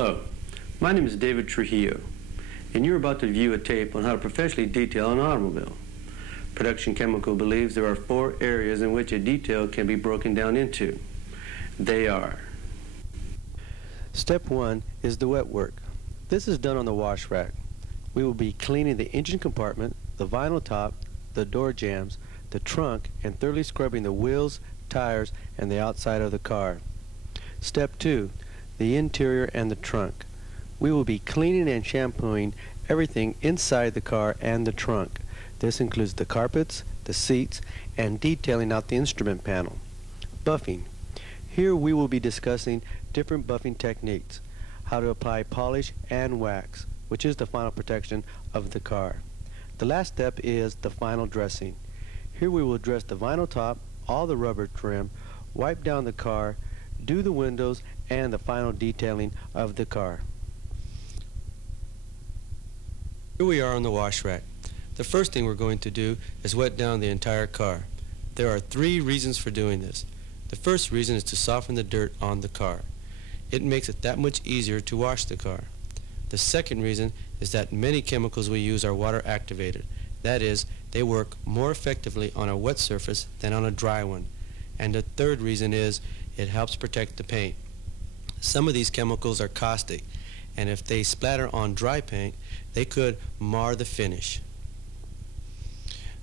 Hello, my name is David Trujillo, and you're about to view a tape on how to professionally detail an automobile. Production Chemical believes there are 4 areas in which a detail can be broken down into. They are: Step 1 is the wet work. This is done on the wash rack. We will be cleaning the engine compartment, the vinyl top, the door jambs, the trunk, and thoroughly scrubbing the wheels, tires, and the outside of the car. Step 2, the interior and the trunk. We will be cleaning and shampooing everything inside the car and the trunk. This includes the carpets, the seats, and detailing out the instrument panel. Buffing. Here we will be discussing different buffing techniques, how to apply polish and wax, which is the final protection of the car. The last step is the final dressing. Here we will dress the vinyl top, all the rubber trim, wipe down the car, do the windows, and the final detailing of the car. Here we are on the wash rack. The first thing we're going to do is wet down the entire car. There are 3 reasons for doing this. The first reason is to soften the dirt on the car. It makes it that much easier to wash the car. The second reason is that many chemicals we use are water activated. That is, they work more effectively on a wet surface than on a dry one. And the third reason is it helps protect the paint. Some of these chemicals are caustic, and if they splatter on dry paint, they could mar the finish.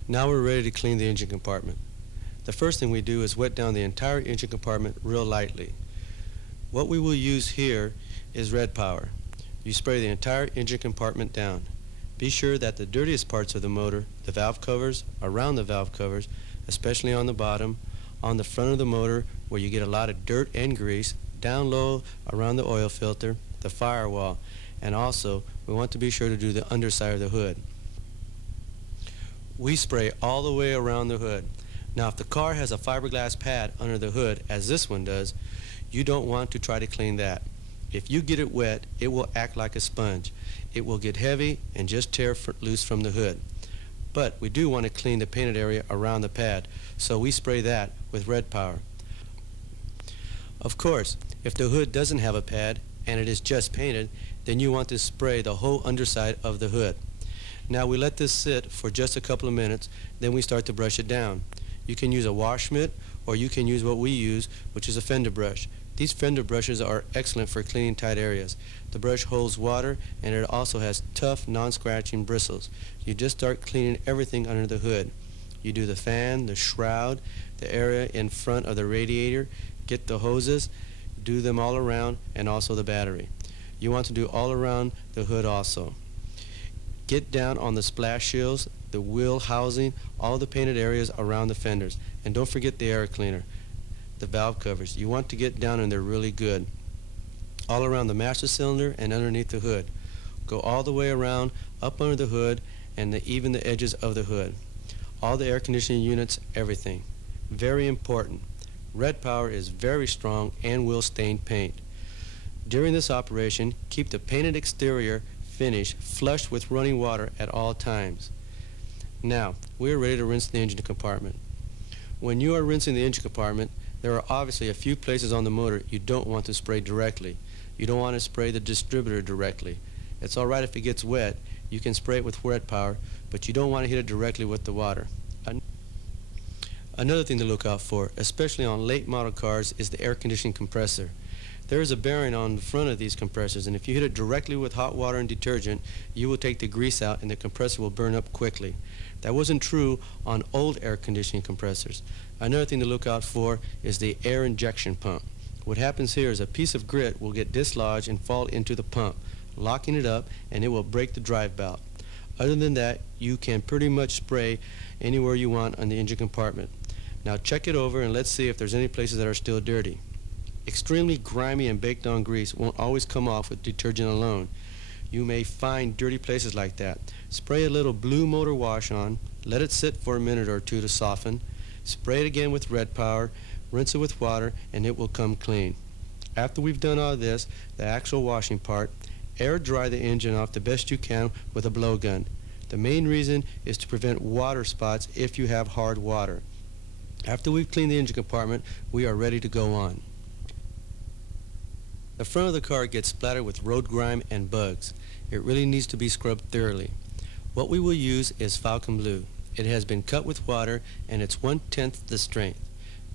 Now we're ready to clean the engine compartment. The first thing we do is wet down the entire engine compartment real lightly. What we will use here is Red Power. You spray the entire engine compartment down. Be sure that the dirtiest parts of the motor, the valve covers, around the valve covers, especially on the bottom, on the front of the motor where you get a lot of dirt and grease, down low around the oil filter, the firewall, and also we want to be sure to do the underside of the hood. We spray all the way around the hood. Now if the car has a fiberglass pad under the hood, as this one does, you don't want to try to clean that. If you get it wet, it will act like a sponge. It will get heavy and just tear loose from the hood. But we do want to clean the painted area around the pad, so we spray that with Red Power. Of course, if the hood doesn't have a pad and it is just painted, then you want to spray the whole underside of the hood. Now we let this sit for just a couple of minutes, then we start to brush it down. You can use a wash mitt, or you can use what we use, which is a fender brush. These fender brushes are excellent for cleaning tight areas. The brush holds water, and it also has tough, non-scratching bristles. You just start cleaning everything under the hood. You do the fan, the shroud, the area in front of the radiator, get the hoses, do them all around, and also the battery. You want to do all around the hood also. Get down on the splash shields, the wheel housing, all the painted areas around the fenders. And don't forget the air cleaner, the valve covers. You want to get down in there really good. All around the master cylinder and underneath the hood. Go all the way around, up under the hood, and even the edges of the hood. All the air conditioning units, everything. Very important. Red Power is very strong and will stain paint. During this operation, keep the painted exterior finish flushed with running water at all times. Now, we are ready to rinse the engine compartment. When you are rinsing the engine compartment, there are obviously a few places on the motor you don't want to spray directly. You don't want to spray the distributor directly. It's all right if it gets wet. You can spray it with Red Power, but you don't want to hit it directly with the water. Another thing to look out for, especially on late model cars, is the air conditioning compressor. There is a bearing on the front of these compressors, and if you hit it directly with hot water and detergent, you will take the grease out and the compressor will burn up quickly. That wasn't true on old air conditioning compressors. Another thing to look out for is the air injection pump. What happens here is a piece of grit will get dislodged and fall into the pump, locking it up, and it will break the drive belt. Other than that, you can pretty much spray anywhere you want on the engine compartment. Now check it over and let's see if there's any places that are still dirty. Extremely grimy and baked on grease won't always come off with detergent alone. You may find dirty places like that. Spray a little blue motor wash on, let it sit for a minute or two to soften, spray it again with Red Power, rinse it with water, and it will come clean. After we've done all this, the actual washing part, air dry the engine off the best you can with a blowgun. The main reason is to prevent water spots if you have hard water. After we've cleaned the engine compartment, we are ready to go on. The front of the car gets splattered with road grime and bugs. It really needs to be scrubbed thoroughly. What we will use is Falcon Blue. It has been cut with water and it's 1/10 the strength.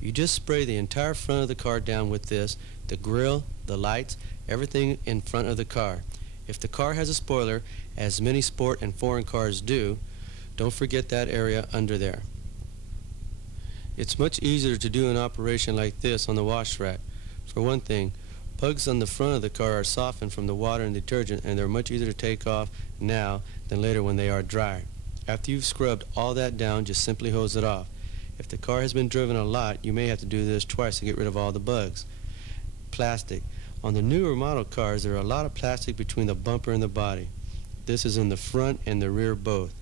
You just spray the entire front of the car down with this, the grill, the lights, everything in front of the car. If the car has a spoiler, as many sport and foreign cars do, don't forget that area under there. It's much easier to do an operation like this on the wash rack. For one thing, pugs on the front of the car are softened from the water and detergent, and they're much easier to take off now than later when they are dry. After you've scrubbed all that down, just simply hose it off. If the car has been driven a lot, you may have to do this twice to get rid of all the bugs. Plastic. On the newer model cars, there are a lot of plastic between the bumper and the body. This is in the front and the rear both.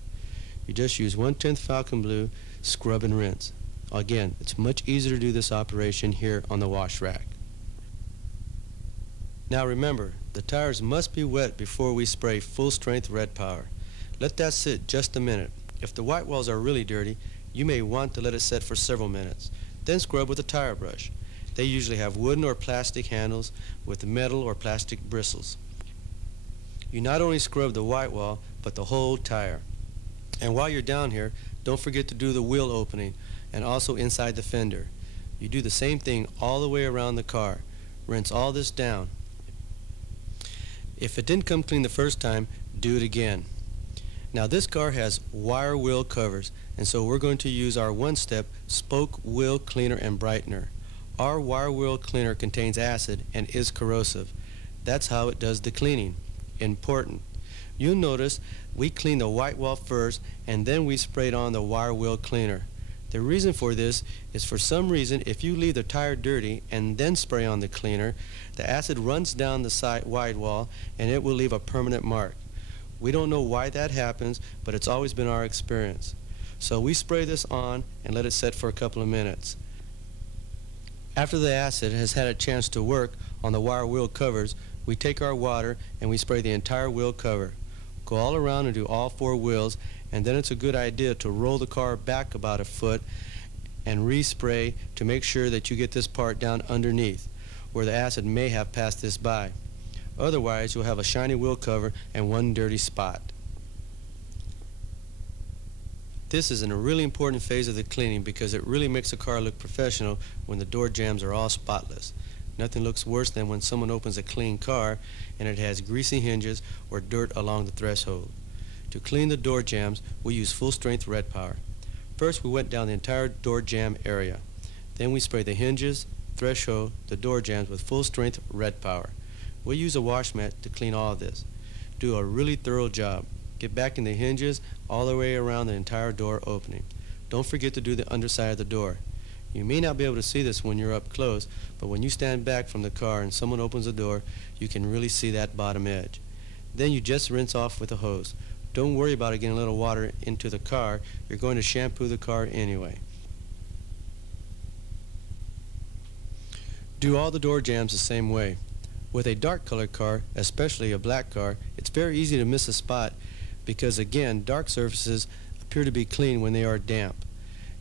You just use 1/10 Falcon Blue, scrub and rinse. Again, it's much easier to do this operation here on the wash rack. Now remember, the tires must be wet before we spray full-strength Red Power. Let that sit just a minute. If the white walls are really dirty, you may want to let it set for several minutes. Then scrub with a tire brush. They usually have wooden or plastic handles with metal or plastic bristles. You not only scrub the white wall, but the whole tire. And while you're down here, don't forget to do the wheel opening and also inside the fender. You do the same thing all the way around the car. Rinse all this down. If it didn't come clean the first time, do it again. Now this car has wire wheel covers, and so we're going to use our one-step spoke wheel cleaner and brightener. Our wire wheel cleaner contains acid and is corrosive. That's how it does the cleaning. Important. You'll notice we clean the white wall first and then we sprayed on the wire wheel cleaner. The reason for this is for some reason if you leave the tire dirty and then spray on the cleaner, the acid runs down the side wide wall and it will leave a permanent mark. We don't know why that happens, but it's always been our experience. So we spray this on and let it set for a couple of minutes. After the acid has had a chance to work on the wire wheel covers, we take our water and we spray the entire wheel cover. Go all around and do all 4 wheels, and then it's a good idea to roll the car back about a foot and respray to make sure that you get this part down underneath where the acid may have passed this by. Otherwise, you'll have a shiny wheel cover and one dirty spot. This is a really important phase of the cleaning because it really makes a car look professional when the door jambs are all spotless. Nothing looks worse than when someone opens a clean car and it has greasy hinges or dirt along the threshold. To clean the door jambs, we use full-strength Red Power. First, we went down the entire door jamb area. Then we spray the hinges, threshold, the door jambs with full-strength Red Power. We'll use a wash mat to clean all of this. Do a really thorough job. Get back in the hinges all the way around the entire door opening. Don't forget to do the underside of the door. You may not be able to see this when you're up close, but when you stand back from the car and someone opens the door, you can really see that bottom edge. Then you just rinse off with a hose. Don't worry about it getting a little water into the car. You're going to shampoo the car anyway. Do all the door jambs the same way. With a dark colored car, especially a black car, it's very easy to miss a spot because, again, dark surfaces appear to be clean when they are damp.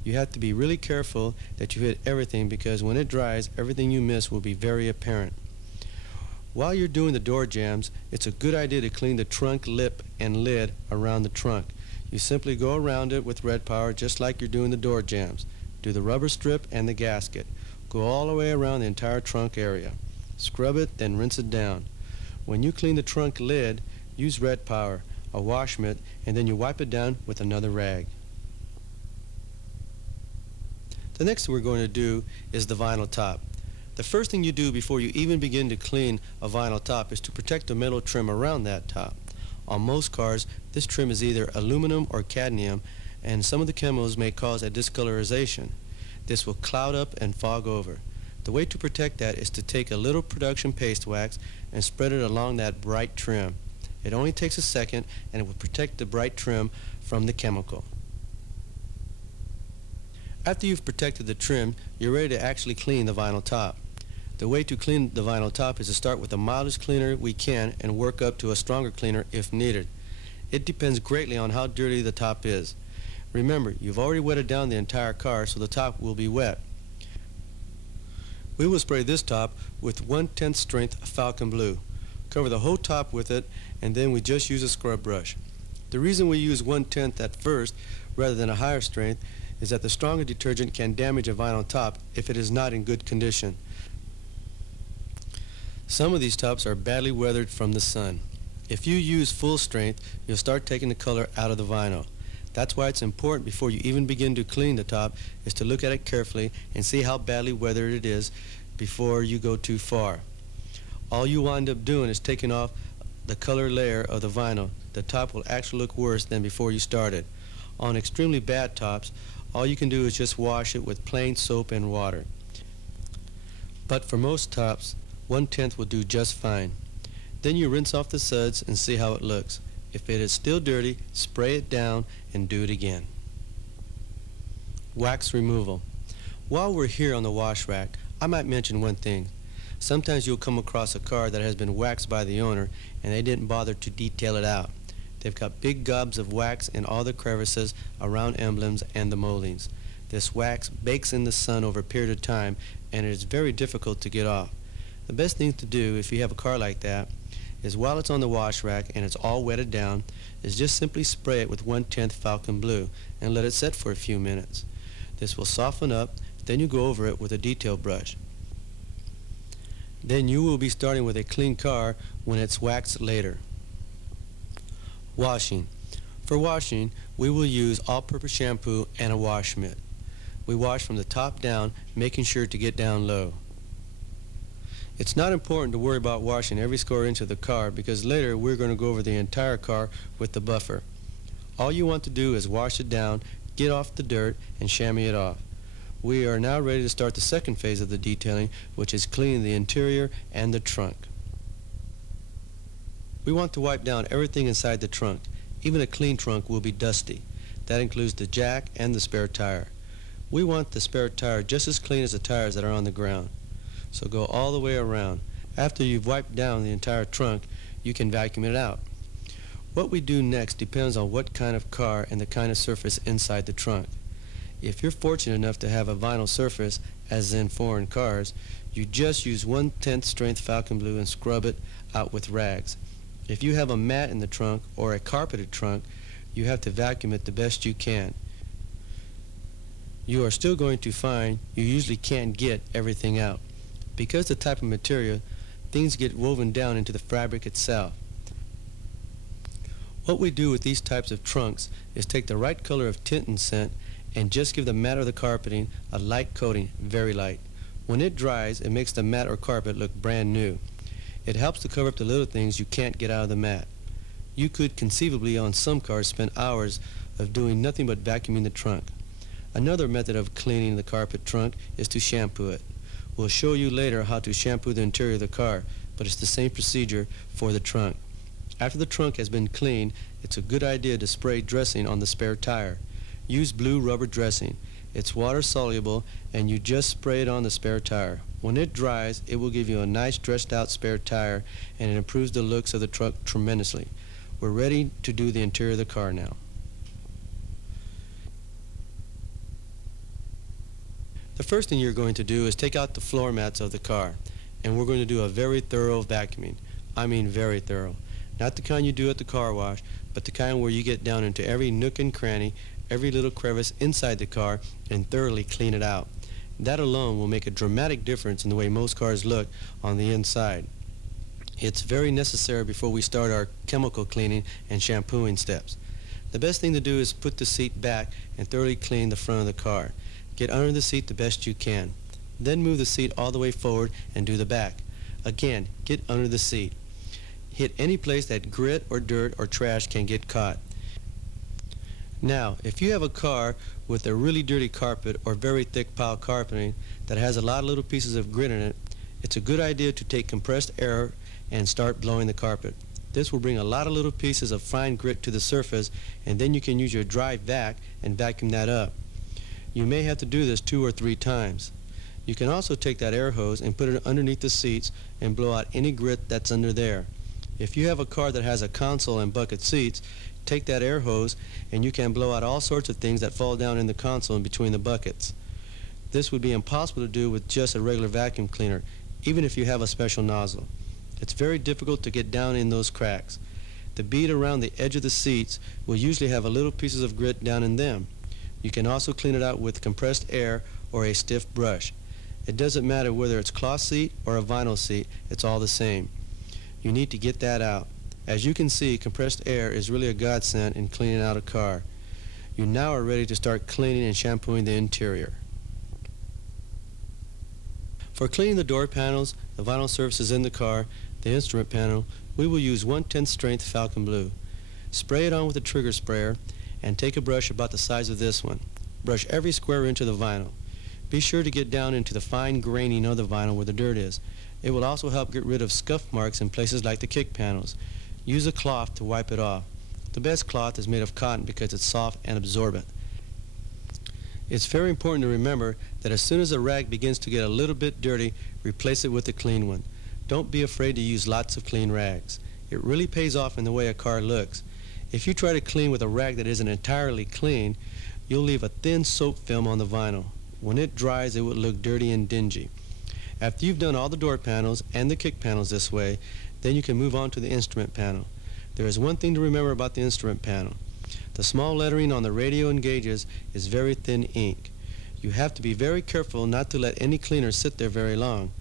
You have to be really careful that you hit everything because when it dries, everything you miss will be very apparent. While you're doing the door jambs, it's a good idea to clean the trunk lip and lid around the trunk. You simply go around it with Red Power just like you're doing the door jambs. Do the rubber strip and the gasket. Go all the way around the entire trunk area. Scrub it, then rinse it down. When you clean the trunk lid, use Red Power, a wash mitt, and then you wipe it down with another rag. The next thing we're going to do is the vinyl top. The first thing you do before you even begin to clean a vinyl top is to protect the metal trim around that top. On most cars, this trim is either aluminum or cadmium, and some of the chemicals may cause a discolorization. This will cloud up and fog over. The way to protect that is to take a little production paste wax and spread it along that bright trim. It only takes a second and it will protect the bright trim from the chemical. After you've protected the trim, you're ready to actually clean the vinyl top. The way to clean the vinyl top is to start with the mildest cleaner we can and work up to a stronger cleaner if needed. It depends greatly on how dirty the top is. Remember, you've already wetted down the entire car, so the top will be wet. We will spray this top with 1/10 strength Falcon Blue. Cover the whole top with it, and then we just use a scrub brush. The reason we use 1/10 at first rather than a higher strength is that the stronger detergent can damage a vinyl top if it is not in good condition. Some of these tops are badly weathered from the sun. If you use full strength, you'll start taking the color out of the vinyl. That's why it's important before you even begin to clean the top is to look at it carefully and see how badly weathered it is before you go too far. All you wind up doing is taking off the color layer of the vinyl. The top will actually look worse than before you started. On extremely bad tops, all you can do is just wash it with plain soap and water. But for most tops, 1/10 will do just fine. Then you rinse off the suds and see how it looks. If it is still dirty, spray it down and do it again. Wax removal. While we're here on the wash rack, I might mention one thing. Sometimes you'll come across a car that has been waxed by the owner and they didn't bother to detail it out. They've got big gobs of wax in all the crevices around emblems and the moldings. This wax bakes in the sun over a period of time and it is very difficult to get off. The best thing to do if you have a car like that is while it's on the wash rack and it's all wetted down is just simply spray it with 1/10 Falcon Blue and let it set for a few minutes. This will soften up, then you go over it with a detail brush. Then you will be starting with a clean car when it's waxed later. Washing. For washing, we will use all-purpose shampoo and a wash mitt. We wash from the top down, making sure to get down low. It's not important to worry about washing every square inch of the car because later we're going to go over the entire car with the buffer. All you want to do is wash it down, get off the dirt, and chamois it off. We are now ready to start the second phase of the detailing, which is cleaning the interior and the trunk. We want to wipe down everything inside the trunk. Even a clean trunk will be dusty. That includes the jack and the spare tire. We want the spare tire just as clean as the tires that are on the ground. So go all the way around. After you've wiped down the entire trunk, you can vacuum it out. What we do next depends on what kind of car and the kind of surface inside the trunk. If you're fortunate enough to have a vinyl surface, as in foreign cars, you just use 1/10 strength Falcon Blue and scrub it out with rags. If you have a mat in the trunk or a carpeted trunk, you have to vacuum it the best you can. You are still going to find you usually can't get everything out. Because the type of material, things get woven down into the fabric itself. What we do with these types of trunks is take the right color of tint and scent and just give the mat or the carpeting a light coating, very light. When it dries, it makes the mat or carpet look brand new. It helps to cover up the little things you can't get out of the mat. You could conceivably on some cars spend hours of doing nothing but vacuuming the trunk. Another method of cleaning the carpet trunk is to shampoo it. We'll show you later how to shampoo the interior of the car, but it's the same procedure for the trunk. After the trunk has been cleaned, it's a good idea to spray dressing on the spare tire. Use blue rubber dressing. It's water soluble and you just spray it on the spare tire. When it dries, it will give you a nice dressed out spare tire and it improves the looks of the truck tremendously. We're ready to do the interior of the car now. The first thing you're going to do is take out the floor mats of the car, and we're going to do a very thorough vacuuming. I mean very thorough. Not the kind you do at the car wash, but the kind where you get down into every nook and cranny, every little crevice inside the car, and thoroughly clean it out. That alone will make a dramatic difference in the way most cars look on the inside. It's very necessary before we start our chemical cleaning and shampooing steps. The best thing to do is put the seat back and thoroughly clean the front of the car. Get under the seat the best you can. Then move the seat all the way forward and do the back. Again, get under the seat. Hit any place that grit or dirt or trash can get caught. Now, if you have a car with a really dirty carpet or very thick pile carpeting that has a lot of little pieces of grit in it, it's a good idea to take compressed air and start blowing the carpet. This will bring a lot of little pieces of fine grit to the surface, and then you can use your dry vac and vacuum that up. You may have to do this 2 or 3 times. You can also take that air hose and put it underneath the seats and blow out any grit that's under there. If you have a car that has a console and bucket seats, take that air hose and you can blow out all sorts of things that fall down in the console and between the buckets. This would be impossible to do with just a regular vacuum cleaner, even if you have a special nozzle. It's very difficult to get down in those cracks. The bead around the edge of the seats will usually have a little pieces of grit down in them. You can also clean it out with compressed air or a stiff brush. It doesn't matter whether it's cloth seat or a vinyl seat, it's all the same. You need to get that out. As you can see, compressed air is really a godsend in cleaning out a car. You now are ready to start cleaning and shampooing the interior. For cleaning the door panels, the vinyl surfaces in the car, the instrument panel, we will use 1/10 strength Falcon Blue. Spray it on with a trigger sprayer and take a brush about the size of this one. Brush every square inch of the vinyl. Be sure to get down into the fine graining of the vinyl where the dirt is. It will also help get rid of scuff marks in places like the kick panels. Use a cloth to wipe it off. The best cloth is made of cotton because it's soft and absorbent. It's very important to remember that as soon as a rag begins to get a little bit dirty, replace it with a clean one. Don't be afraid to use lots of clean rags. It really pays off in the way a car looks. If you try to clean with a rag that isn't entirely clean, you'll leave a thin soap film on the vinyl. When it dries, it will look dirty and dingy. After you've done all the door panels and the kick panels this way, then you can move on to the instrument panel. There is one thing to remember about the instrument panel. The small lettering on the radio and gauges is very thin ink. You have to be very careful not to let any cleaner sit there very long.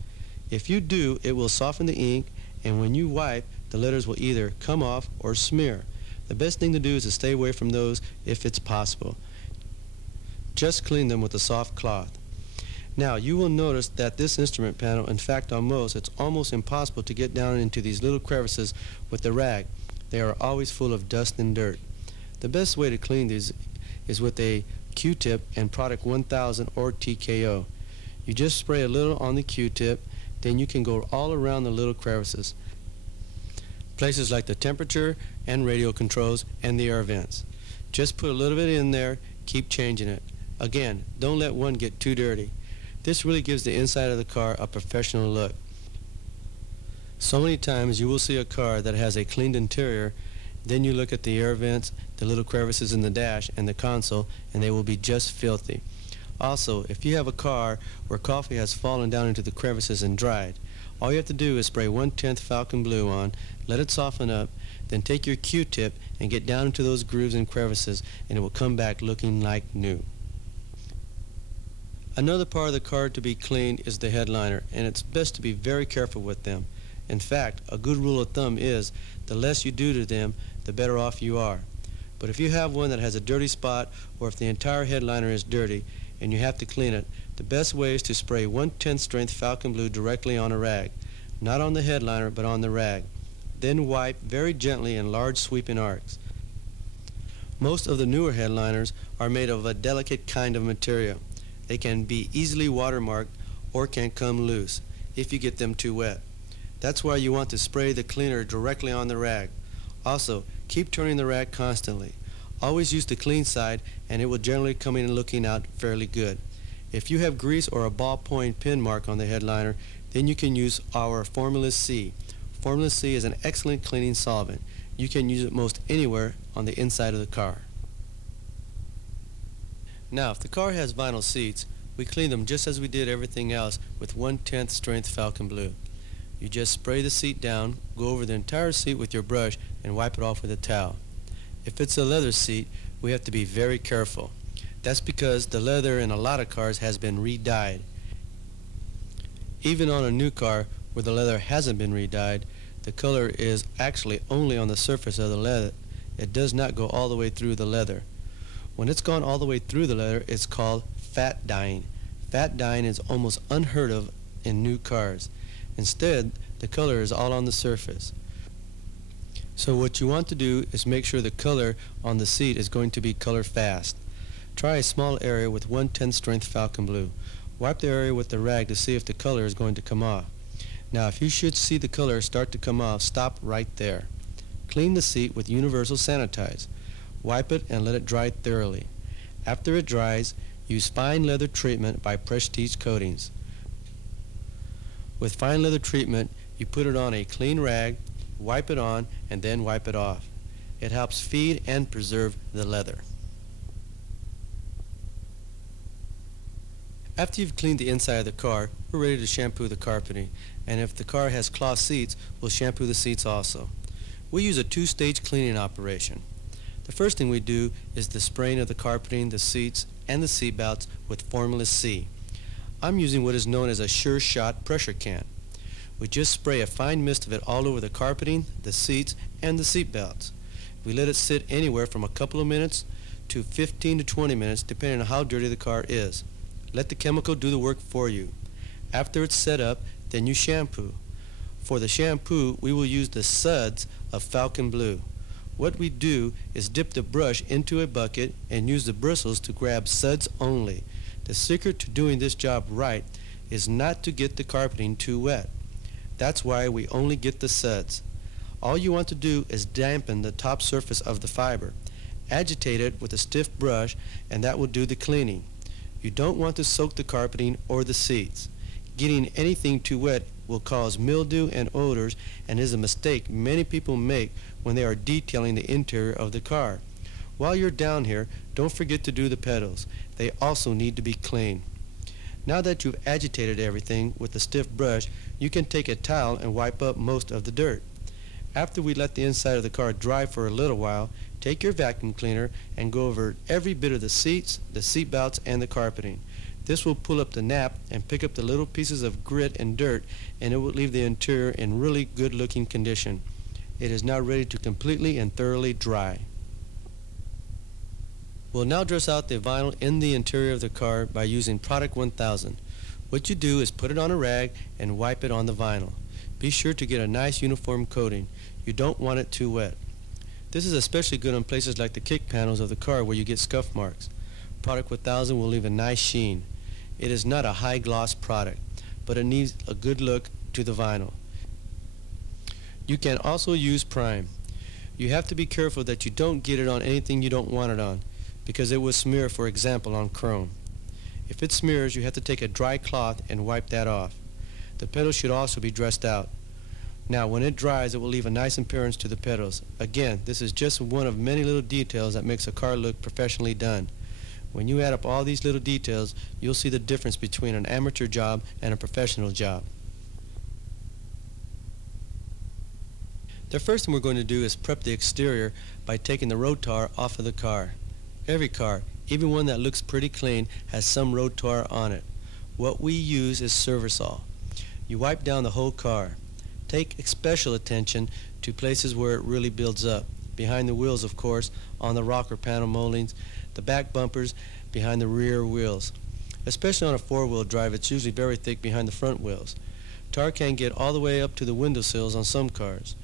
If you do, it will soften the ink, and when you wipe, the letters will either come off or smear. The best thing to do is to stay away from those if it's possible. Just clean them with a soft cloth. Now, you will notice that this instrument panel, in fact on most, it's almost impossible to get down into these little crevices with the rag. They are always full of dust and dirt. The best way to clean these is with a Q-tip and Product 1000 or TKO. You just spray a little on the Q-tip, then you can go all around the little crevices. Places like the temperature and radio controls and the air vents. Just put a little bit in there, keep changing it. Again, don't let one get too dirty. This really gives the inside of the car a professional look. So many times you will see a car that has a cleaned interior, then you look at the air vents, the little crevices in the dash and the console, and they will be just filthy. Also, if you have a car where coffee has fallen down into the crevices and dried, all you have to do is spray 1/10 Falcon Blue on, let it soften up, then take your Q-tip and get down into those grooves and crevices, and it will come back looking like new. Another part of the car to be cleaned is the headliner, and it's best to be very careful with them. In fact, a good rule of thumb is the less you do to them, the better off you are. But if you have one that has a dirty spot, or if the entire headliner is dirty and you have to clean it, the best way is to spray 1/10 strength Falcon Blue directly on a rag, not on the headliner but on the rag. Then wipe very gently in large sweeping arcs. Most of the newer headliners are made of a delicate kind of material. They can be easily watermarked or can come loose if you get them too wet. That's why you want to spray the cleaner directly on the rag. Also, keep turning the rag constantly. Always use the clean side and it will generally come in looking out fairly good. If you have grease or a ballpoint pen mark on the headliner, then you can use our Formula C. Formula C is an excellent cleaning solvent. You can use it most anywhere on the inside of the car. Now, if the car has vinyl seats, we clean them just as we did everything else with 1/10 strength Falcon Blue. You just spray the seat down, go over the entire seat with your brush, and wipe it off with a towel. If it's a leather seat, we have to be very careful. That's because the leather in a lot of cars has been re-dyed. Even on a new car where the leather hasn't been re-dyed, the color is actually only on the surface of the leather. It does not go all the way through the leather. When it's gone all the way through the leather, it's called fat dyeing. Fat dyeing is almost unheard of in new cars. Instead, the color is all on the surface. So what you want to do is make sure the color on the seat is going to be color fast. Try a small area with 1/10 strength Falcon Blue. Wipe the area with the rag to see if the color is going to come off. Now, if you should see the color start to come off, stop right there. Clean the seat with Universal Sanitize. Wipe it and let it dry thoroughly. After it dries, use fine leather treatment by Prestige Coatings. With fine leather treatment, you put it on a clean rag, wipe it on, and then wipe it off. It helps feed and preserve the leather. After you've cleaned the inside of the car, we're ready to shampoo the carpeting, and if the car has cloth seats, we'll shampoo the seats also. We use a two-stage cleaning operation. The first thing we do is the spraying of the carpeting, the seats, and the seat belts with Formula C. I'm using what is known as a Sure Shot pressure can. We just spray a fine mist of it all over the carpeting, the seats, and the seat belts. We let it sit anywhere from a couple of minutes to 15 to 20 minutes depending on how dirty the car is. Let the chemical do the work for you. After it's set up, then you shampoo. For the shampoo, we will use the suds of Falcon Blue. What we do is dip the brush into a bucket and use the bristles to grab suds only. The secret to doing this job right is not to get the carpeting too wet. That's why we only get the suds. All you want to do is dampen the top surface of the fiber. Agitate it with a stiff brush and that will do the cleaning. You don't want to soak the carpeting or the seats. Getting anything too wet will cause mildew and odors and is a mistake many people make when they are detailing the interior of the car. While you're down here, don't forget to do the pedals. They also need to be cleaned. Now that you've agitated everything with a stiff brush, you can take a towel and wipe up most of the dirt. After we let the inside of the car dry for a little while, take your vacuum cleaner and go over every bit of the seats, the seat belts, and the carpeting. This will pull up the nap and pick up the little pieces of grit and dirt, and it will leave the interior in really good looking condition. It is now ready to completely and thoroughly dry. We'll now dress out the vinyl in the interior of the car by using Product 1000. What you do is put it on a rag and wipe it on the vinyl. Be sure to get a nice uniform coating. You don't want it too wet. This is especially good on places like the kick panels of the car where you get scuff marks. Product 1000 will leave a nice sheen. It is not a high gloss product, but it needs a good look to the vinyl. You can also use Prime. You have to be careful that you don't get it on anything you don't want it on, because it will smear, for example, on chrome. If it smears, you have to take a dry cloth and wipe that off. The pedals should also be dressed out. Now, when it dries, it will leave a nice appearance to the pedals. Again, this is just one of many little details that makes a car look professionally done. When you add up all these little details, you'll see the difference between an amateur job and a professional job. The first thing we're going to do is prep the exterior by taking the road tar off of the car. Every car, even one that looks pretty clean, has some road tar on it. What we use is Servasol. You wipe down the whole car. Take special attention to places where it really builds up. Behind the wheels, of course, on the rocker panel moldings, the back bumpers, behind the rear wheels. Especially on a four-wheel drive, it's usually very thick behind the front wheels. Tar can get all the way up to the windowsills on some cars.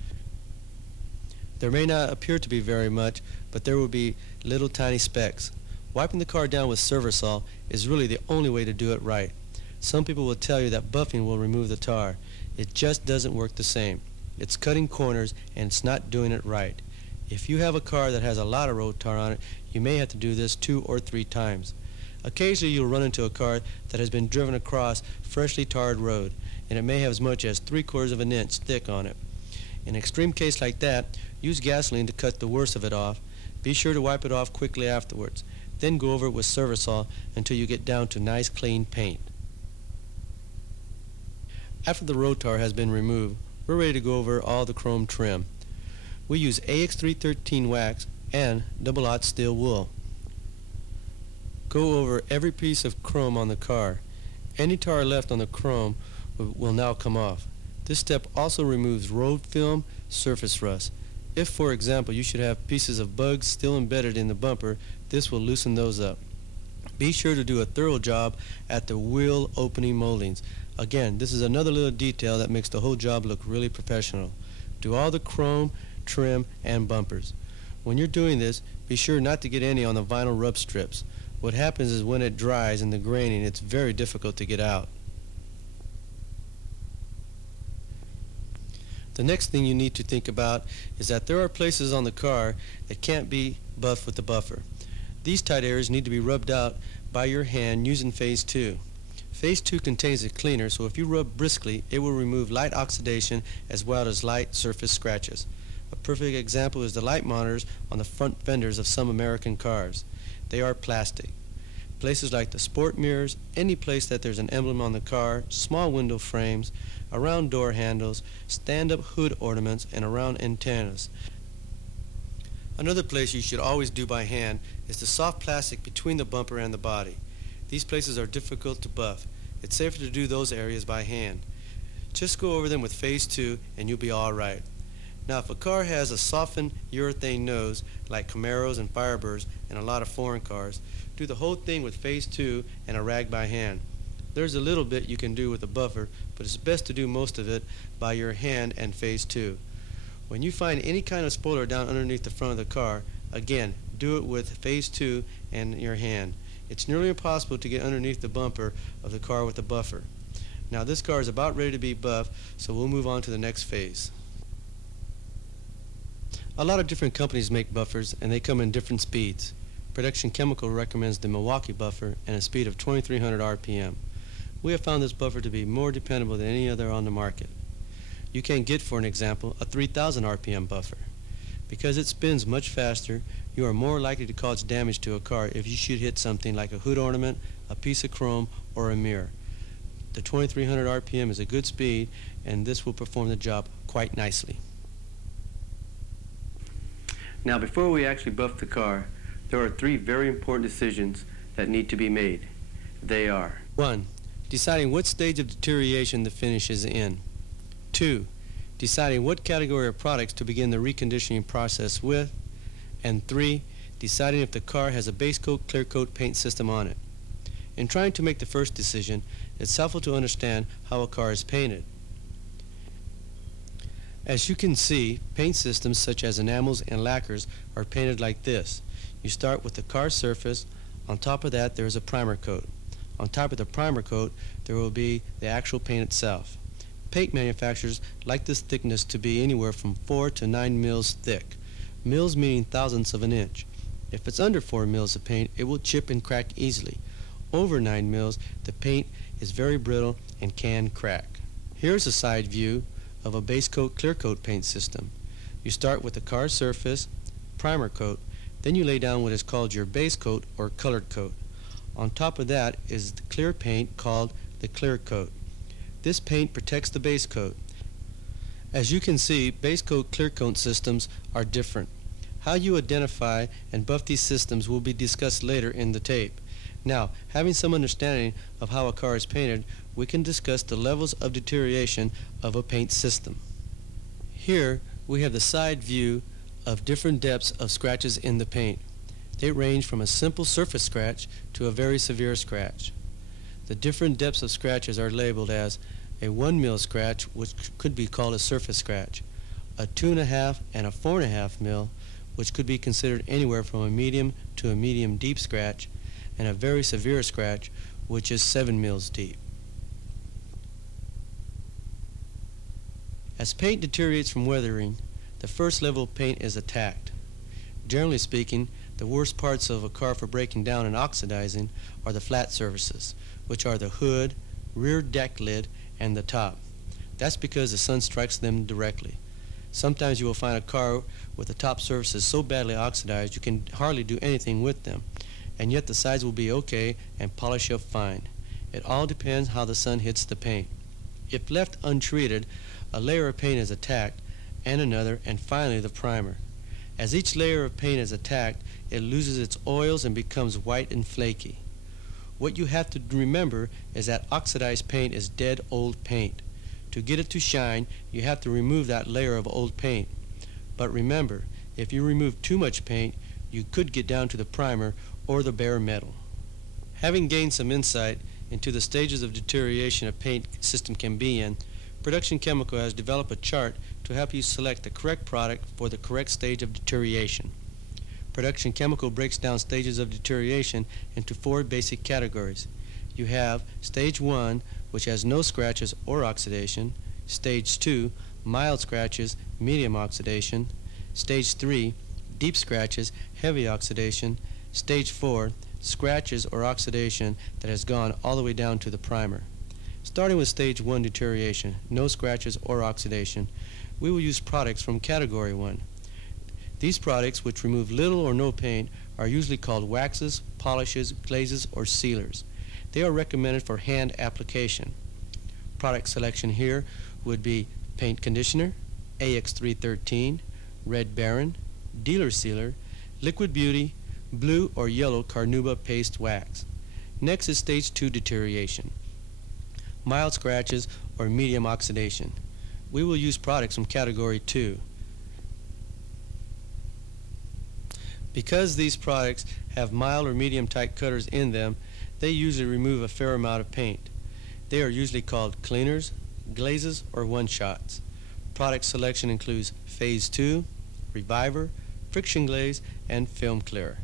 There may not appear to be very much, but there will be little tiny specks. Wiping the car down with Servasol is really the only way to do it right. Some people will tell you that buffing will remove the tar. It just doesn't work the same. It's cutting corners and it's not doing it right. If you have a car that has a lot of road tar on it, you may have to do this 2 or 3 times. Occasionally you'll run into a car that has been driven across freshly tarred road, and it may have as much as 3/4 of an inch thick on it. In an extreme case like that, use gasoline to cut the worst of it off. Be sure to wipe it off quickly afterwards. Then go over it with Servasol until you get down to nice clean paint. After the road tar has been removed, we're ready to go over all the chrome trim. We use AX313 wax and double-aught steel wool. Go over every piece of chrome on the car. Any tar left on the chrome will now come off. This step also removes road film, surface rust. If, for example, you should have pieces of bugs still embedded in the bumper, this will loosen those up. Be sure to do a thorough job at the wheel opening moldings. Again, this is another little detail that makes the whole job look really professional. Do all the chrome, trim, and bumpers. When you're doing this, be sure not to get any on the vinyl rub strips. What happens is when it dries in the graining, it's very difficult to get out. The next thing you need to think about is that there are places on the car that can't be buffed with the buffer. These tight areas need to be rubbed out by your hand using Phase 2. Phase 2 contains a cleaner, so if you rub briskly, it will remove light oxidation as well as light surface scratches. A perfect example is the light monitors on the front fenders of some American cars. They are plastic. Places like the sport mirrors, any place that there's an emblem on the car, small window frames, around door handles, stand-up hood ornaments, and around antennas. Another place you should always do by hand is the soft plastic between the bumper and the body. These places are difficult to buff. It's safer to do those areas by hand. Just go over them with phase 2 and you'll be all right. Now if a car has a softened urethane nose like Camaros and Firebirds and a lot of foreign cars, do the whole thing with phase 2 and a rag by hand. There's a little bit you can do with a buffer, but it's best to do most of it by your hand and phase 2. When you find any kind of spoiler down underneath the front of the car, again, do it with phase 2 and your hand. It's nearly impossible to get underneath the bumper of the car with a buffer. Now this car is about ready to be buffed, so we'll move on to the next phase. A lot of different companies make buffers and they come in different speeds. Production Chemical recommends the Milwaukee buffer and a speed of 2300 RPM. We have found this buffer to be more dependable than any other on the market. You can get, for an example, a 3000 RPM buffer. Because it spins much faster, you are more likely to cause damage to a car if you should hit something like a hood ornament, a piece of chrome, or a mirror. The 2300 RPM is a good speed, and this will perform the job quite nicely. Now before we actually buff the car, there are 3 very important decisions that need to be made. They are: 1. Deciding what stage of deterioration the finish is in. 2. Deciding what category of products to begin the reconditioning process with. And 3. Deciding if the car has a base coat, clear coat paint system on it. In trying to make the first decision, it's helpful to understand how a car is painted. As you can see, paint systems such as enamels and lacquers are painted like this. You start with the car surface. On top of that there is a primer coat. On top of the primer coat there will be the actual paint itself. Paint manufacturers like this thickness to be anywhere from 4 to 9 mils thick. Mils meaning thousandths of an inch. If it's under 4 mils of paint, it will chip and crack easily. Over 9 mils, the paint is very brittle and can crack. Here's a side view of a base coat, clear coat paint system. You start with the car surface, primer coat, then you lay down what is called your base coat or colored coat. On top of that is the clear paint called the clear coat. This paint protects the base coat. As you can see, base coat, clear coat systems are different. How you identify and buff these systems will be discussed later in the tape. Now, having some understanding of how a car is painted, we can discuss the levels of deterioration of a paint system. Here we have the side view of different depths of scratches in the paint. They range from a simple surface scratch to a very severe scratch. The different depths of scratches are labeled as a 1 mil scratch, which could be called a surface scratch, a 2.5 and a 4.5 mil, which could be considered anywhere from a medium to a medium deep scratch, and a very severe scratch, which is 7 mils deep. As paint deteriorates from weathering, the first level of paint is attacked. Generally speaking, the worst parts of a car for breaking down and oxidizing are the flat surfaces, which are the hood, rear deck lid, and the top. That's because the sun strikes them directly. Sometimes you will find a car with the top surfaces so badly oxidized you can hardly do anything with them, and yet the sides will be okay and polish up fine. It all depends how the sun hits the paint. If left untreated, a layer of paint is attacked, and another, and finally the primer. As each layer of paint is attacked, it loses its oils and becomes white and flaky. What you have to remember is that oxidized paint is dead old paint. To get it to shine, you have to remove that layer of old paint. But remember, if you remove too much paint, you could get down to the primer or the bare metal. Having gained some insight into the stages of deterioration a paint system can be in, Production Chemical has developed a chart to help you select the correct product for the correct stage of deterioration. Production Chemical breaks down stages of deterioration into 4 basic categories. You have Stage 1, which has no scratches or oxidation. Stage 2, mild scratches, medium oxidation. Stage 3, deep scratches, heavy oxidation. Stage 4, scratches or oxidation that has gone all the way down to the primer. Starting with Stage 1 deterioration, no scratches or oxidation, we will use products from Category 1. These products, which remove little or no paint, are usually called waxes, polishes, glazes, or sealers. They are recommended for hand application. Product selection here would be paint conditioner, AX313, Red Baron, Dealer Sealer, Liquid Beauty, blue or yellow Carnauba paste wax. Next is stage 2 deterioration, mild scratches or medium oxidation. We will use products from category 2. Because these products have mild or medium tight cutters in them, they usually remove a fair amount of paint. They are usually called cleaners, glazes, or one-shots. Product selection includes phase 2, reviver, friction glaze, and film clear.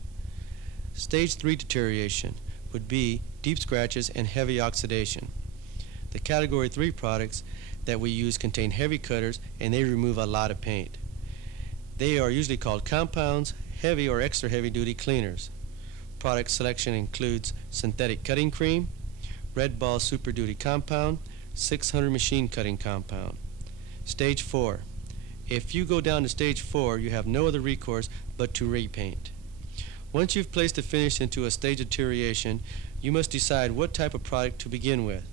Stage 3 deterioration would be deep scratches and heavy oxidation. The category 3 products that we use contain heavy cutters and they remove a lot of paint. They are usually called compounds, heavy or extra heavy duty cleaners. Product selection includes synthetic cutting cream, Red Ball Super Duty compound, 600 machine cutting compound. Stage 4. If you go down to stage 4, you have no other recourse but to repaint. Once you've placed the finish into a stage of deterioration, you must decide what type of product to begin with.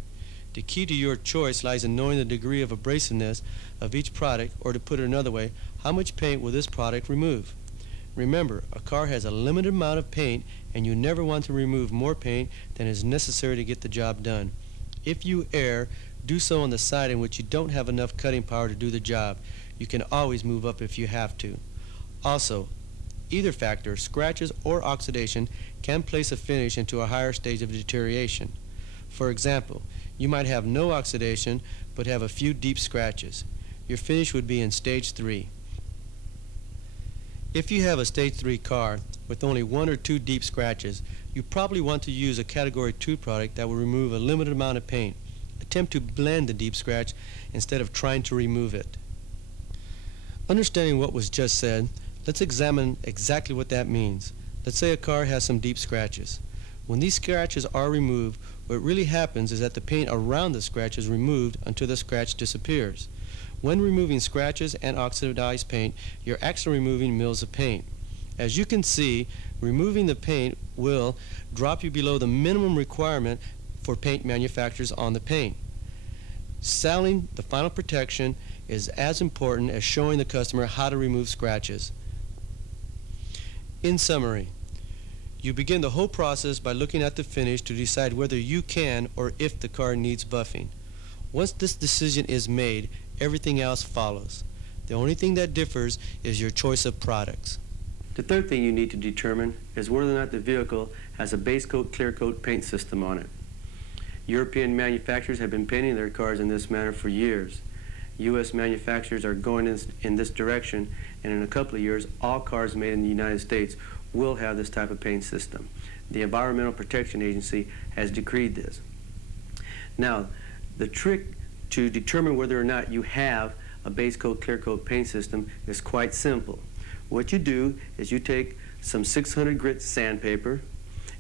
The key to your choice lies in knowing the degree of abrasiveness of each product, or to put it another way, how much paint will this product remove? Remember, a car has a limited amount of paint and you never want to remove more paint than is necessary to get the job done. If you err, do so on the side in which you don't have enough cutting power to do the job. You can always move up if you have to. Also, either factor, scratches or oxidation, can place a finish into a higher stage of deterioration. For example, you might have no oxidation but have a few deep scratches. Your finish would be in stage 3. If you have a stage 3 car with only 1 or 2 deep scratches, you probably want to use a category 2 product that will remove a limited amount of paint. Attempt to blend the deep scratch instead of trying to remove it. Understanding what was just said, let's examine exactly what that means. Let's say a car has some deep scratches. When these scratches are removed, what really happens is that the paint around the scratch is removed until the scratch disappears. When removing scratches and oxidized paint, you're actually removing mils of paint. As you can see, removing the paint will drop you below the minimum requirement for paint manufacturers on the paint. Selling the final protection is as important as showing the customer how to remove scratches. In summary, you begin the whole process by looking at the finish to decide whether you can or if the car needs buffing. Once this decision is made, everything else follows. The only thing that differs is your choice of products. The third thing you need to determine is whether or not the vehicle has a base coat, clear coat paint system on it. European manufacturers have been painting their cars in this manner for years. U.S. manufacturers are going in this direction, and in a couple of years, all cars made in the United States will have this type of paint system. The Environmental Protection Agency has decreed this. Now, the trick to determine whether or not you have a base coat, clear coat paint system is quite simple. What you do is you take some 600 grit sandpaper,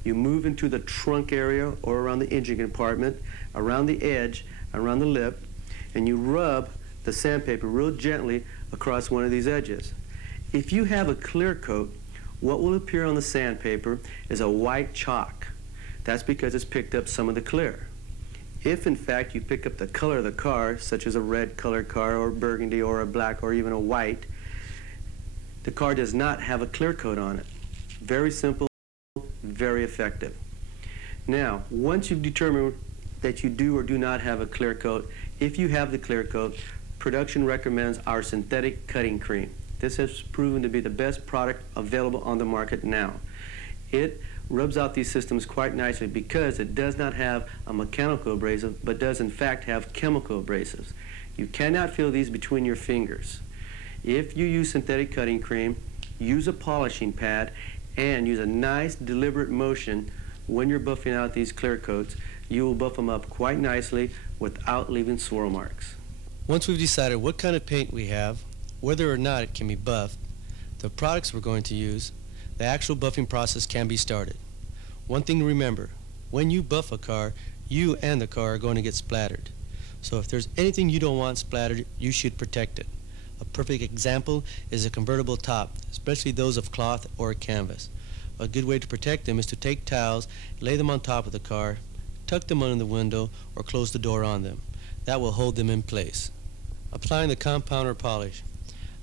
you move into the trunk area or around the engine compartment, around the edge, around the lip, and you rub the sandpaper real gently across one of these edges. If you have a clear coat, what will appear on the sandpaper is a white chalk. That's because it's picked up some of the clear. If in fact you pick up the color of the car, such as a red colored car or burgundy or a black or even a white, the car does not have a clear coat on it. Very simple, very effective. Now, once you've determined that you do or do not have a clear coat, if you have the clear coat, production recommends our synthetic cutting cream. This has proven to be the best product available on the market now. It rubs out these systems quite nicely because it does not have a mechanical abrasive, but does in fact have chemical abrasives. You cannot feel these between your fingers. If you use synthetic cutting cream, use a polishing pad, and use a nice deliberate motion when you're buffing out these clear coats, you will buff them up quite nicely without leaving swirl marks. Once we've decided what kind of paint we have, whether or not it can be buffed, the products we're going to use, the actual buffing process can be started. One thing to remember, when you buff a car, you and the car are going to get splattered. So if there's anything you don't want splattered, you should protect it. A perfect example is a convertible top, especially those of cloth or canvas. A good way to protect them is to take towels, lay them on top of the car, tuck them under the window, or close the door on them. That will hold them in place. Applying the compounder polish.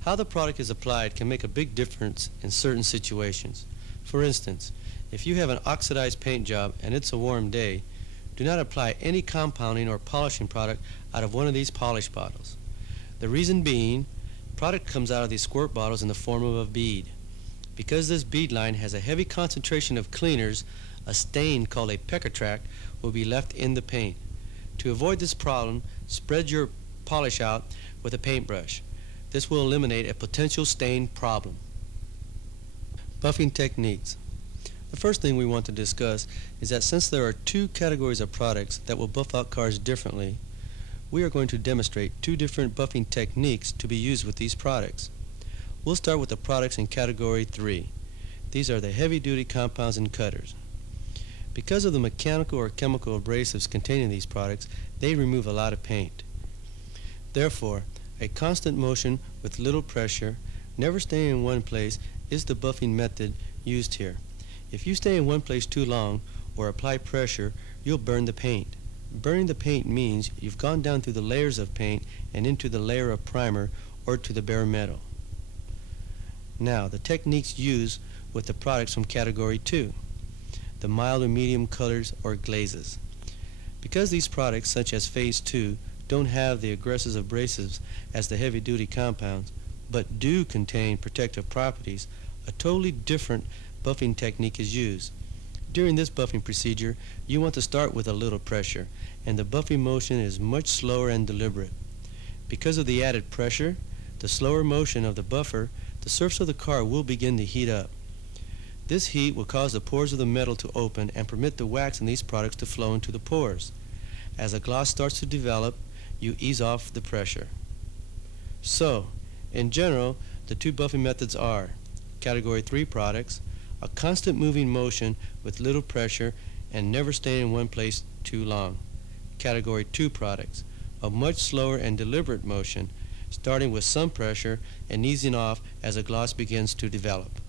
How the product is applied can make a big difference in certain situations. For instance, if you have an oxidized paint job and it's a warm day, do not apply any compounding or polishing product out of one of these polish bottles. The reason being, product comes out of these squirt bottles in the form of a bead. Because this bead line has a heavy concentration of cleaners, a stain called a Pecker will be left in the paint. To avoid this problem, spread your polish out with a paintbrush. This will eliminate a potential stain problem. Buffing techniques. The first thing we want to discuss is that since there are two categories of products that will buff out cars differently, we are going to demonstrate two different buffing techniques to be used with these products. We'll start with the products in category 3. These are the heavy-duty compounds and cutters. Because of the mechanical or chemical abrasives containing these products, they remove a lot of paint. Therefore, a constant motion with little pressure, never staying in one place, is the buffing method used here. If you stay in one place too long or apply pressure, you'll burn the paint. Burning the paint means you've gone down through the layers of paint and into the layer of primer or to the bare metal. Now, the techniques used with the products from category 2, the mild or medium colors or glazes. Because these products, such as Phase 2, don't have the aggressive abrasives as the heavy-duty compounds, but do contain protective properties, a totally different buffing technique is used. During this buffing procedure, you want to start with a little pressure, and the buffing motion is much slower and deliberate. Because of the added pressure, the slower motion of the buffer, the surface of the car will begin to heat up. This heat will cause the pores of the metal to open and permit the wax in these products to flow into the pores. As the gloss starts to develop, you ease off the pressure. So, in general, the two buffing methods are Category 3 products, a constant moving motion with little pressure and never staying in one place too long. Category 2 products, a much slower and deliberate motion, starting with some pressure and easing off as a gloss begins to develop.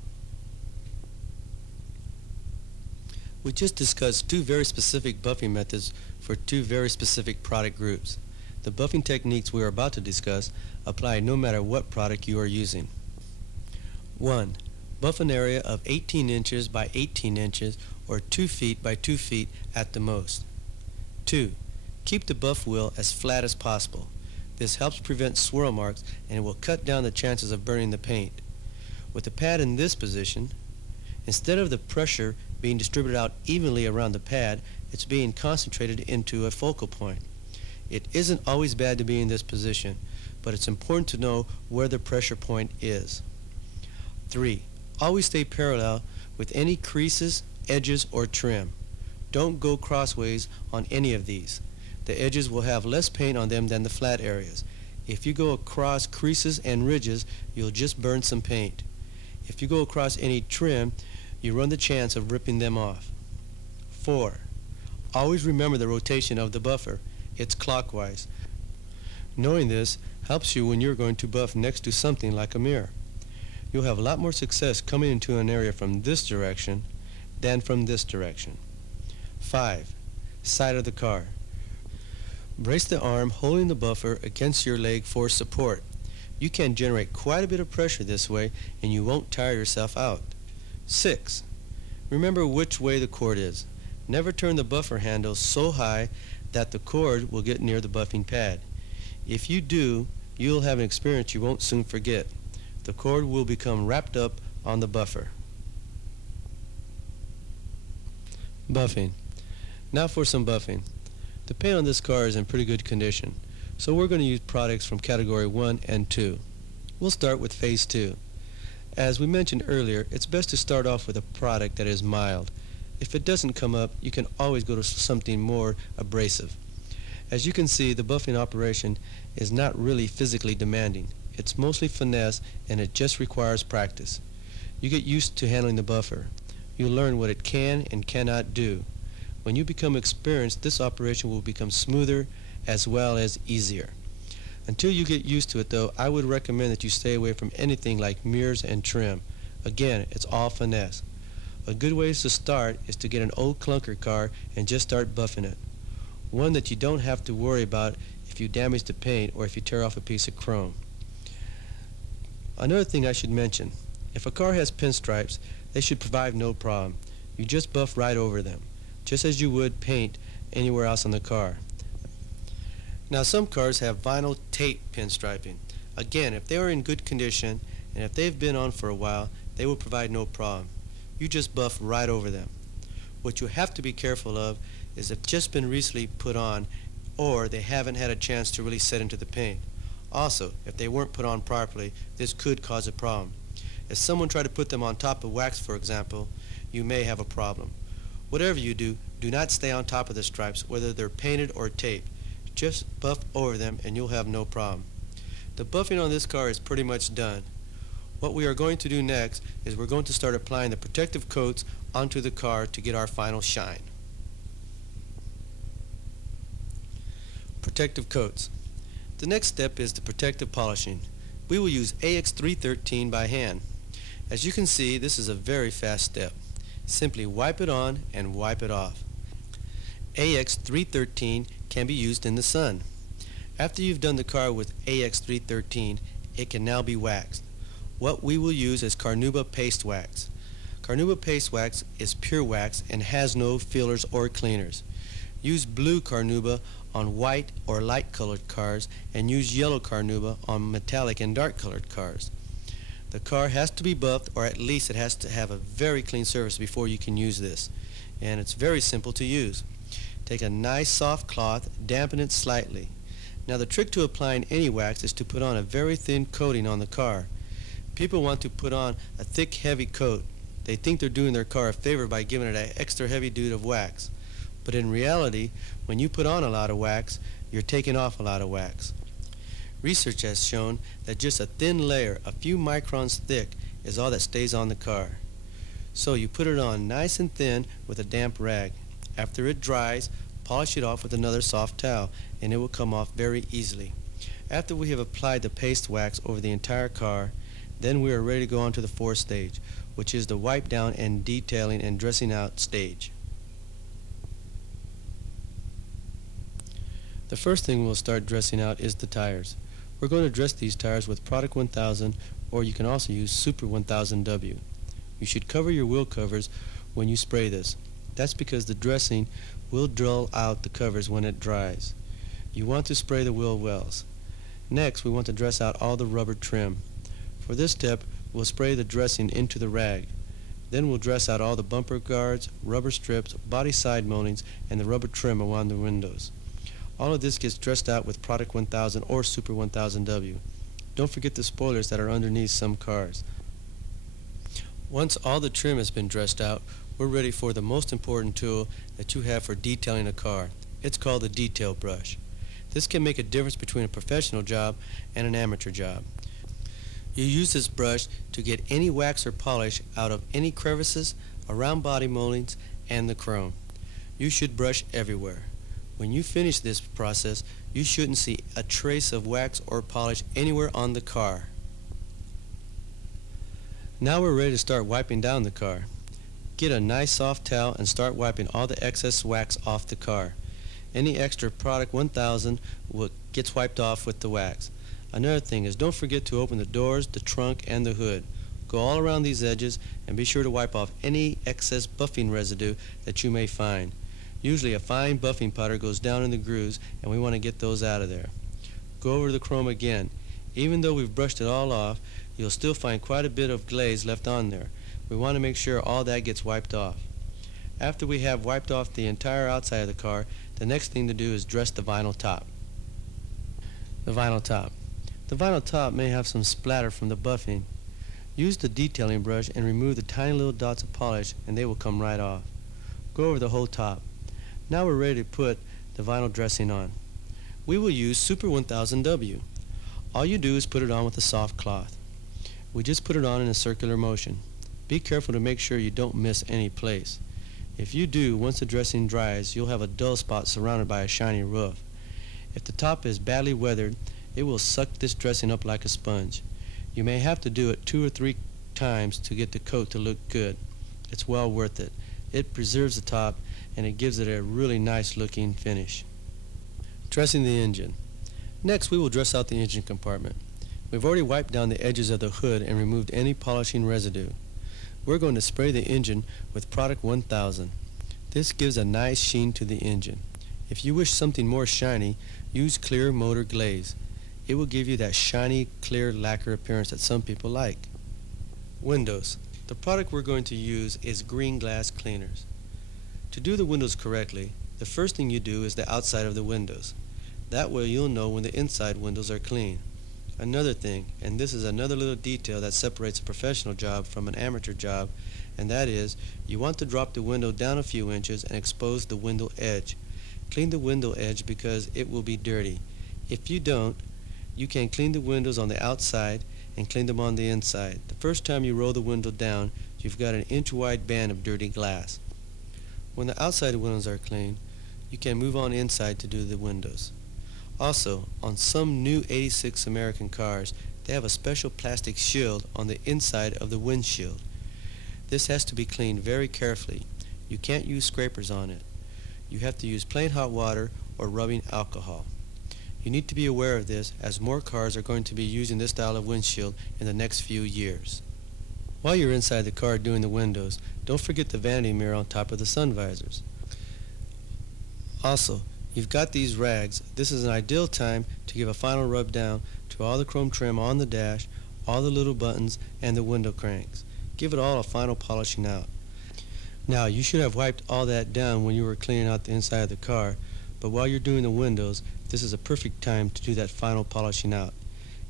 We just discussed two very specific buffing methods for two very specific product groups. The buffing techniques we are about to discuss apply no matter what product you are using. 1. Buff an area of 18 inches by 18 inches or 2 feet by 2 feet at the most. 2. Keep the buff wheel as flat as possible. This helps prevent swirl marks and it will cut down the chances of burning the paint. With the pad in this position, instead of the pressure being distributed out evenly around the pad, it's being concentrated into a focal point. It isn't always bad to be in this position, but it's important to know where the pressure point is. 3. Always stay parallel with any creases, edges, or trim. Don't go crossways on any of these. The edges will have less paint on them than the flat areas. If you go across creases and ridges, you'll just burn some paint. If you go across any trim, you run the chance of ripping them off. 4. Always remember the rotation of the buffer. It's clockwise. Knowing this helps you when you're going to buff next to something like a mirror. You'll have a lot more success coming into an area from this direction than from this direction. 5. Side of the car. Brace the arm holding the buffer against your leg for support. You can generate quite a bit of pressure this way and you won't tire yourself out. 6. Remember which way the cord is. Never turn the buffer handle so high that the cord will get near the buffing pad. If you do, you'll have an experience you won't soon forget. The cord will become wrapped up on the buffer. Buffing. Now for some buffing. The paint on this car is in pretty good condition, so we're going to use products from Category 1 and 2. We'll start with Phase 2. As we mentioned earlier, it's best to start off with a product that is mild. If it doesn't come up, you can always go to something more abrasive. As you can see, the buffing operation is not really physically demanding. It's mostly finesse and it just requires practice. You get used to handling the buffer. You learn what it can and cannot do. When you become experienced, this operation will become smoother as well as easier. Until you get used to it though, I would recommend that you stay away from anything like mirrors and trim. Again, it's all finesse. A good way to start is to get an old clunker car and just start buffing it. One that you don't have to worry about if you damage the paint or if you tear off a piece of chrome. Another thing I should mention, if a car has pinstripes, they should provide no problem. You just buff right over them, just as you would paint anywhere else on the car. Now some cars have vinyl tape pinstriping. Again, if they are in good condition and if they've been on for a while, they will provide no problem. You just buff right over them. What you have to be careful of is if just been recently put on or they haven't had a chance to really set into the paint. Also, if they weren't put on properly, this could cause a problem. If someone tried to put them on top of wax, for example, you may have a problem. Whatever you do, do not stay on top of the stripes, whether they're painted or taped. Just buff over them and you'll have no problem. The buffing on this car is pretty much done. What we are going to do next is we're going to start applying the protective coats onto the car to get our final shine. Protective coats. The next step is the protective polishing. We will use AX313 by hand. As you can see, this is a very fast step. Simply wipe it on and wipe it off. AX313 can be used in the sun. After you've done the car with AX313, it can now be waxed. What we will use is Carnauba paste wax. Carnauba paste wax is pure wax and has no fillers or cleaners. Use blue Carnauba on white or light colored cars and use yellow Carnauba on metallic and dark colored cars. The car has to be buffed, or at least it has to have a very clean surface before you can use this. And it's very simple to use. Take a nice soft cloth, dampen it slightly. Now the trick to applying any wax is to put on a very thin coating on the car. People want to put on a thick, heavy coat. They think they're doing their car a favor by giving it an extra heavy dude of wax. But in reality, when you put on a lot of wax, you're taking off a lot of wax. Research has shown that just a thin layer, a few microns thick, is all that stays on the car. So you put it on nice and thin with a damp rag. After it dries, polish it off with another soft towel, and it will come off very easily. After we have applied the paste wax over the entire car, then we are ready to go on to the fourth stage, which is the wipe down and detailing and dressing out stage. The first thing we'll start dressing out is the tires. We're going to dress these tires with Product 1000, or you can also use Super 1000W. You should cover your wheel covers when you spray this. That's because the dressing will dull out the covers when it dries. You want to spray the wheel wells. Next, we want to dress out all the rubber trim. For this step, we'll spray the dressing into the rag. Then we'll dress out all the bumper guards, rubber strips, body side moldings, and the rubber trim around the windows. All of this gets dressed out with Product 1000 or Super 1000W. Don't forget the spoilers that are underneath some cars. Once all the trim has been dressed out, we're ready for the most important tool that you have for detailing a car. It's called the detail brush. This can make a difference between a professional job and an amateur job. You use this brush to get any wax or polish out of any crevices, around body moldings, and the chrome. You should brush everywhere. When you finish this process, you shouldn't see a trace of wax or polish anywhere on the car. Now we're ready to start wiping down the car. Get a nice soft towel and start wiping all the excess wax off the car. Any extra Product 1000 gets wiped off with the wax. Another thing is, don't forget to open the doors, the trunk, and the hood. Go all around these edges and be sure to wipe off any excess buffing residue that you may find. Usually a fine buffing powder goes down in the grooves, and we want to get those out of there. Go over the chrome again. Even though we've brushed it all off, you'll still find quite a bit of glaze left on there. We want to make sure all that gets wiped off. After we have wiped off the entire outside of the car, the next thing to do is dress the vinyl top. The vinyl top. The vinyl top may have some splatter from the buffing. Use the detailing brush and remove the tiny little dots of polish, and they will come right off. Go over the whole top. Now we're ready to put the vinyl dressing on. We will use Super 1000W. All you do is put it on with a soft cloth. We just put it on in a circular motion. Be careful to make sure you don't miss any place. If you do, once the dressing dries, you'll have a dull spot surrounded by a shiny roof. If the top is badly weathered, it will suck this dressing up like a sponge. You may have to do it 2 or 3 times to get the coat to look good. It's well worth it. It preserves the top and it gives it a really nice looking finish. Dressing the engine. Next, we will dress out the engine compartment. We've already wiped down the edges of the hood and removed any polishing residue. We're going to spray the engine with Product 1000. This gives a nice sheen to the engine. If you wish something more shiny, use Clear Motor Glaze. It will give you that shiny, clear lacquer appearance that some people like. Windows. The product we're going to use is Green Glass Cleaners. To do the windows correctly, the first thing you do is the outside of the windows. That way you'll know when the inside windows are clean. Another thing, and this is another little detail that separates a professional job from an amateur job, and that is, you want to drop the window down a few inches and expose the window edge. Clean the window edge because it will be dirty. If you don't, you can clean the windows on the outside and clean them on the inside. The first time you roll the window down, you've got an inch-wide band of dirty glass. When the outside windows are clean, you can move on inside to do the windows. Also, on some new 86 American cars, they have a special plastic shield on the inside of the windshield. This has to be cleaned very carefully. You can't use scrapers on it. You have to use plain hot water or rubbing alcohol. You need to be aware of this, as more cars are going to be using this style of windshield in the next few years. While you're inside the car doing the windows, don't forget the vanity mirror on top of the sun visors. Also, you've got these rags. This is an ideal time to give a final rub down to all the chrome trim on the dash, all the little buttons, and the window cranks. Give it all a final polishing out. Now, you should have wiped all that down when you were cleaning out the inside of the car, but while you're doing the windows, this is a perfect time to do that final polishing out.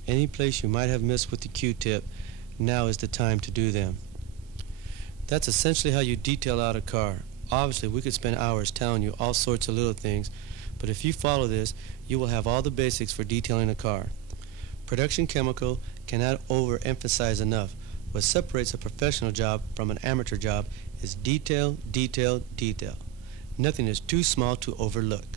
Any place you might have missed with the Q-tip, now is the time to do them. That's essentially how you detail out a car. Obviously, we could spend hours telling you all sorts of little things, but if you follow this, you will have all the basics for detailing a car. Production Chemical cannot overemphasize enough. What separates a professional job from an amateur job is detail, detail, detail. Nothing is too small to overlook.